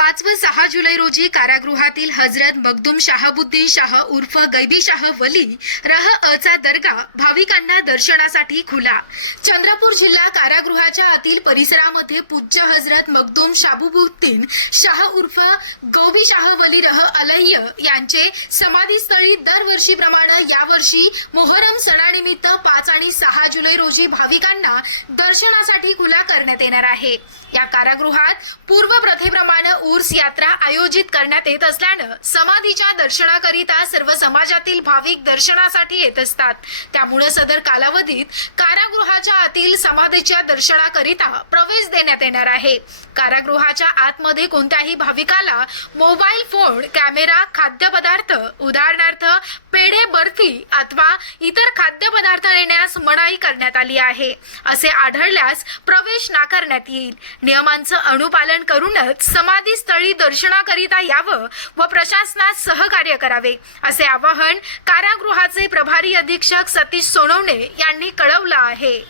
पाच व सहा जुलै रोजी कारागृहातील हजरत मखदूम शाहबुद्दीन शाह उर्फ गैबी शाह वली रह अचा दर्गा भाविकांना दर्शनासाठी खुला. चंद्रपूर जिल्हा कारागृहाच्या आतील परिसरामध्ये पूज्य हजरत मखदूम शाबुबुद्दीन शाह उर्फ गौबी शाह वली रह अलह्य यांचे समाधीस्थळी दरवर्षीप्रमाणे यावर्षी मोहरम सणानिमित्त पाच आणि सहा जुलै रोजी भाविकांना दर्शनासाठी खुला करण्यात येणार आहे. या कारागृहात पूर्व प्रथेप्रमाणे ऊर्स यात्रा आयोजित करण्यात येत असल्यानं समाधीच्या दर्शनाकरिता सर्व समाजातील भाविक दर्शनासाठी येत असतात. त्यामुळे सदर कालावधीत कारागृहाच्या आतील समाधीच्या दर्शनाकरिता प्रवेश देण्यात येणार आहे. कारागृहाच्या आतमध्ये कोणत्याही भाविकाला मोबाईल फोन कॅमेरा खाद्यपदार्थ उदाहरणार्थ पेढे बर्फी अथवा इतर खाद्यपदार्थ नेण्यास मनाई करण्यात आली आहे. असे आढळल्यास प्रवेश नाकारण्यात येईल. नियमांचं अनुपालन करूनच समाधी स्थळी दर्शनाकरिता यावं व प्रशासनास सहकार्य करावे असे आवाहन कारागृहाचे प्रभारी अधीक्षक सतीश सोनवणे यांनी कळवलं आहे.